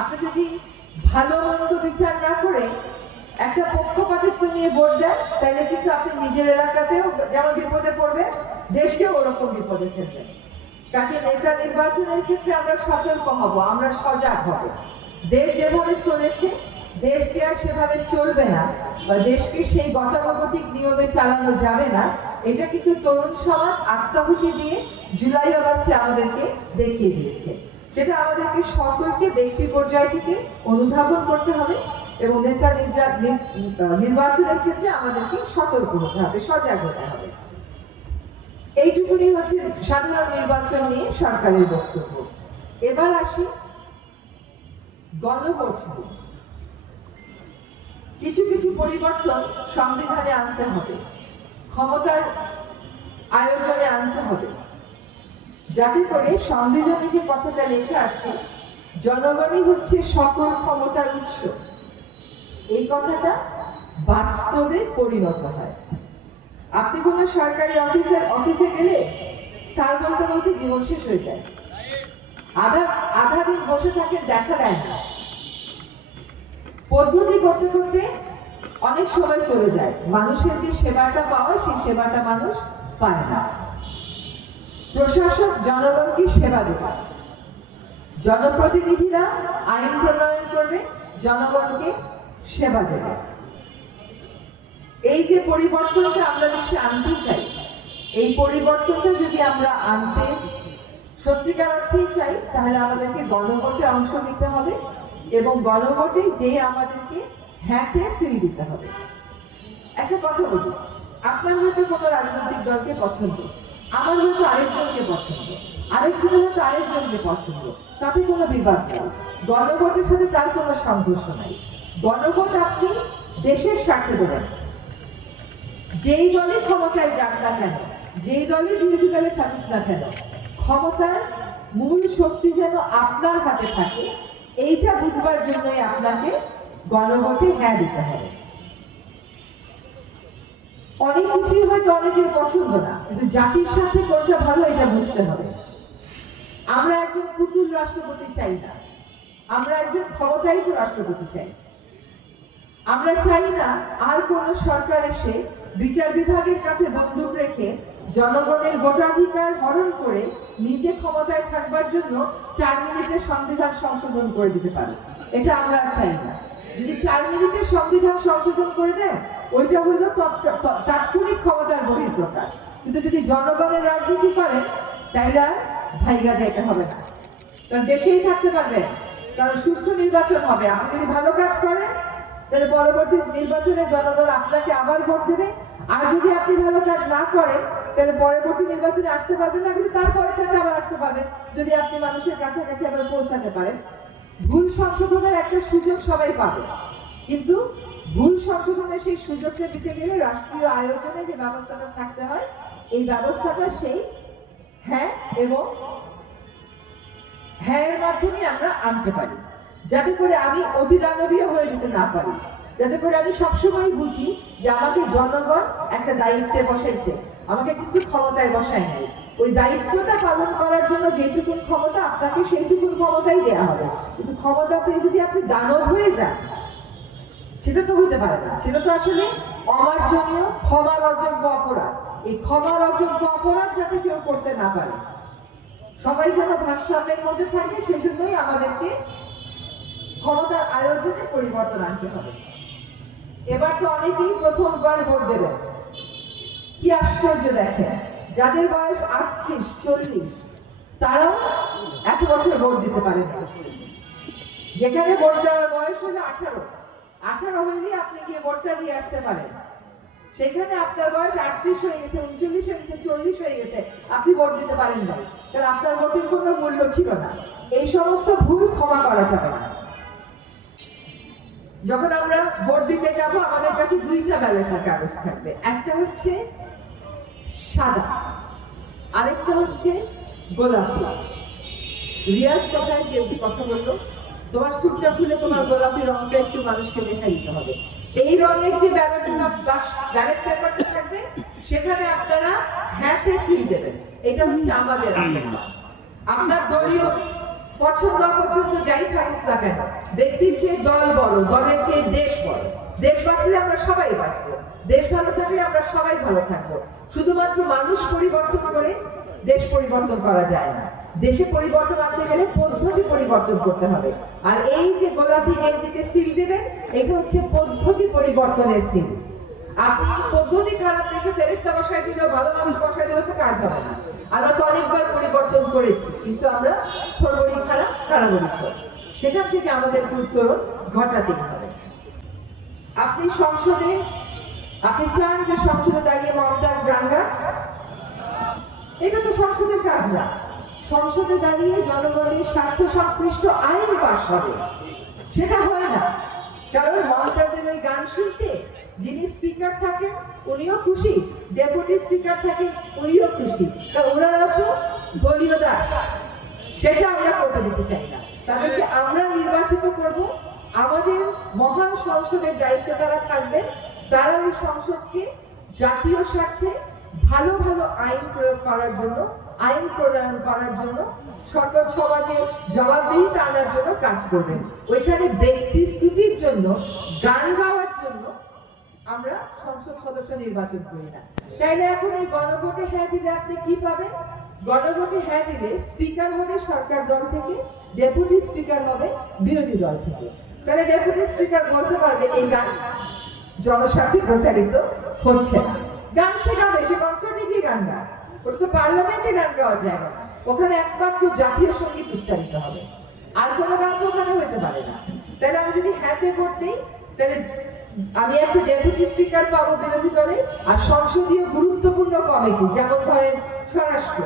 আপনি যদি ভালো মন্দ বিচার না করে একটা পক্ষপাতিত্ব নিয়ে ভোট দেন, তাহলে কিন্তু আপনি নিজের এলাকাতেও যেমন বিপদে পড়বেন, দেশকেও ওরকম বিপদে ফেলবেন। কাজে নেতা নির্বাচনের ক্ষেত্রে আমরা সতর্ক হব, আমরা সজাগ হব। দেশ যেভাবে চলেছে, দেশকে আর সেভাবে চলবে না বা দেশকে সেই গতানুগতিক নিয়মে চালানো যাবে না, এটা কিন্তু তরুণ সমাজ আত্মাহুতি দিয়ে জুলাই অগাস্টে আমাদেরকে দেখিয়ে দিয়েছে। সেটা আমাদেরকে সকলকে ব্যক্তি পর্যায় থেকে অনুধাবন করতে হবে এবং নেতা নির্বাচনের ক্ষেত্রে আমাদেরকে সতর্ক হতে হবে, সজাগ হতে হবে। এইটুকুনি হচ্ছে সাধারণ নির্বাচন নিয়ে সরকারের বক্তব্য। এবার আসি গণভোট কিছু কিছু পরিবর্তন সংবিধানে আনতে হবে, ক্ষমতার আয়োজনে আনতে হবে। যাতে করে সংবিধানে যে কথাটা লেখা আছে, জনগণই হচ্ছে সকল ক্ষমতার উৎস। এই কথাটা বাস্তবে পরিণত হয়। আপনি কোনো সরকারি অফিসার, অফিসে গেলে স্যার বলতে বলতে জীবন শেষ হয়ে যায়। আধা আধা দিন বসে থাকে, দেখা দেয় না। পদ্ধতি করতে করতে অনেক সময় চলে যায়। মানুষের যে সেবাটা পাওয়া, সেই সেবাটা মানুষ পায় না। প্রশাসক জনগণকে সেবা দেবে। জনপ্রতিনিধিরা আইন প্রণয়ন করবে, জনগণকে সেবা দেবে। এই যে পরিবর্তনটা আমরা দেশে আনতে চাই, এই পরিবর্তনটা যদি আমরা আনতে সত্যিকার অর্থেই চাই, তাহলে আমাদেরকে গণভোটে অংশ নিতে হবে এবং গণভোটে যে আমাদেরকে হ্যাঁতে সিল দিতে হবে। একটা কথা বলি, আপনার হয়তো কোনো রাজনৈতিক দলকে পছন্দ? আমার হয়তো আরেকজনকে পছন্দ। আরেকজনের হয়তো আরেকজনকে পছন্দ। তাতে কোনো বিবাদ নেই। গণভোটের সাথে তার কোনো সংঘর্ষ নাই। গণভোট আপনি দেশের স্বার্থে দেবেন যেই দলই ক্ষমতায় যাক না কেন, যেই দলই বিরোধী দলে থাকুক না কেন, ক্ষমতার মূল শক্তি যেন আপনার হাতে থাকে, এইটা বুঝবার জন্যই আপনাকে গণভোটে হ্যাঁ দিতে হবে। অনেক কিছুই হয়তো অনেকের পছন্দ না, কিন্তু জাতির সাথে কোনটা ভালো এটা বুঝতে হবে। আমরা একজন পুতুল রাষ্ট্রপতি চাই না। আমরা একজন ক্ষমতায়িত রাষ্ট্রপতি চাই। আমরা চাই না আর কোন সরকার এসে বিচার বিভাগের কাছে বন্দুক রেখে জনগণের ভোটাধিকার হরণ করে নিজে ক্ষমতায় থাকবার জন্য চার মিনিটের সংবিধান সংশোধন করে দিতে পারে। এটা আমরা আর চাই না। যদি চার মিনিটের সংবিধান সংশোধন করে দেন, ওইটা তৎ- তাৎক্ষণিক ক্ষমতার বহিঃপ্রকাশ। কিন্তু যদি জনগণের রাজনীতি করেন তাইলে ভাইগা যাইতে হবে না। কারণ দেশেই থাকতে পারবে, কারণ সুষ্ঠু নির্বাচন হবে। আপনি যদি ভালো কাজ করেন, তাহলে পরবর্তী নির্বাচনে জনগণ আপনাকে আবার ভোট দেবে। আর যদি আপনি ভালো কাজ না করেন, তাহলে পরবর্তী নির্বাচনে আসতে পারবেন না, কিন্তু তারপরে আবার আসতে পারবেন যদি আপনি মানুষের কাছাকাছি আবার পৌঁছাতে পারেন। ভুল সংশোধনের একটা সুযোগ সবাই পাবে। কিন্তু ভুল সংশোধনের সেই সুযোগটা দিতে গেলে রাষ্ট্রীয় আয়োজনে যে ব্যবস্থাটা থাকতে হয়, এই ব্যবস্থাটা সেই হ্যাঁ এবং হ্যাঁ এর মাধ্যমে আমরা আনতে পারি। যাতে করে আমি অতি দানবীয় হয়ে যেতে না পারি। যাতে করে আমি সবসময় বুঝি যে আমাকে জনগণ একটা দায়িত্বে বসাইছে। আমাকে কিন্তু ক্ষমতায় বসায় নাই। ওই দায়িত্বটা পালন করার জন্য যেটুকুন ক্ষমতা আপনাকে সেইটুকুন ক্ষমতাই দেওয়া হবে। কিন্তু ক্ষমতা পেয়ে যদি আপনি দানব হয়ে যান, সেটা তো হইতে পারে না। সেটা তো আসলে অমার্জনীয়, ক্ষমার অযোগ্য অপরাধ। এই ক্ষমার অযোগ্য অপরাধ যাতে কেউ করতে না পারে। সবাই যেন ভারসাম্যের মধ্যে থাকে, সেজন্যই আমাদেরকে ক্ষমতার আয়োজনে পরিবর্তন আনতে হবে। এবার তো অনেকেই প্রথমবার ভোট দেবেন। কি আশ্চর্য দেখেন। যাদের বয়স আটত্রিশ, চল্লিশ, তারাও এত বছর ভোট দিতে পারে যেখানে ভোট দেওয়ার বয়স হলো আঠারো আঠারো হইলে আপনি গিয়ে ভোটটা দিয়ে আসতে পারেন। সেখানে আপনার বয়স আটত্রিশ হয়ে গেছে, উনচল্লিশ হয়ে গেছে, চল্লিশ হয়ে গেছে, আপনি ভোট দিতে পারেন না কারণ আপনার ভোটের কোনো মূল্য ছিল না। এই সমস্ত ভুল ক্ষমা করা যাবে না। যখন আমরা ভোট দিতে যাব, আমাদের কাছে দুইটা ব্যালটের কাগজ থাকবে। একটা হচ্ছে সাদা। আরেকটা হচ্ছে গোলাপি রিয়াজ কথায় যে কথা বলল? তোমার স্যুটটা খুলে তোমার গোলাপি রংটা একটু মানুষকে দেখা দিতে হবে। এই রঙের যে ব্যালট ব্যালট পেপারটা থাকবে, সেখানে আপনারা সিল দেবেন। এটা হচ্ছে আমাদের আপনার দলীয় পছন্দ অপছন্দ যাই থাকুক না কেন, ব্যক্তির চেয়ে দল বড়, দলের চেয়ে দেশ বড়। দেশ বাঁচলে আমরা সবাই বাঁচবো। দেশ ভালো থাকলে আমরা সবাই ভালো থাকব। শুধুমাত্র মানুষ পরিবর্তন করে দেশ পরিবর্তন করা যায় না। দেশে পরিবর্তন আনতে গেলে পদ্ধতি পরিবর্তন করতে হবে। আর এই যে গোলাপি গেঞ্জিতে সিল দেবেন, এটা হচ্ছে পদ্ধতি পরিবর্তনের সিল। আপনি পদ্ধতি খারাপ রেখে ফেরেস্তা বসায় দিলেও ভালো মানুষ বসায় দিলেও তো কাজ হবে না। আমরা তো অনেকবার পরিবর্তন করেছি, কিন্তু আমরা থরবড়ি খারাপ থর সেখান থেকে আমাদেরকে উত্তরণ ঘটাতে আপনি সংসদে, আপনি চান যে সংসদে দাঁড়িয়ে মমতাজ গান এটা তো সংসদের কাজ না। সংসদে দাঁড়িয়ে জনগণের স্বার্থ সংশ্লিষ্ট আইন পাশ হবে। সেটা হয় না। কারণ মমতাজের ওই গান শুনতে যিনি স্পিকার থাকেন, উনিও খুশি। ডেপুটি স্পিকার থাকেন, উনিও খুশি। ওনারা তো দলীয় দাস। সেটা আমরা করতে দিতে চাই না। তাদেরকে আমরা নির্বাচিত করব আমাদের মহান সংসদের দায়িত্বে তারা থাকবেন। তারা ওই সংসদকে জাতীয় স্বার্থে ভালো ভালো আইন প্রয়োগ করার জন্য, আইন প্রণয়ন করার জন্য সকল সমাজে জবাবদিহিতা আনার জন্য কাজ করবেন। ওইখানে ব্যক্তি স্তুতির জন্য, গান গাওয়ার জন্য আমরা সংসদ সদস্য নির্বাচন করি না। তাইলে এখন এই গণভোটে হ্যাঁ দিলে আপনি কি পাবেন? গণভোটে হ্যাঁ দিলে স্পিকার হবে সরকার দল থেকে, ডেপুটি স্পিকার হবে বিরোধী দল থেকে। তাহলে ডেপুটি স্পিকার বলতে পারবে এই গান। জনস্বার্থে প্রচারিত হচ্ছে না। গান শেখাবে সে কনসার্টে গিয়ে গান গায় ওটা পার্লামেন্টে গান গাওয়ার জায়গা। ওখানে একমাত্র জাতীয় সংগীত উচ্চারিত হবে। আর কোনো গান তো ওখানে হইতে পারে না। তাহলে আমি যদি হ্যাঁতে ভোট দিই, তাহলে আমি একটা ডেপুটি স্পিকার পাবো বিরোধী দলে। আর সংসদীয় গুরুত্বপূর্ণ কমিটি, যেমন ধরেন স্বরাষ্ট্র।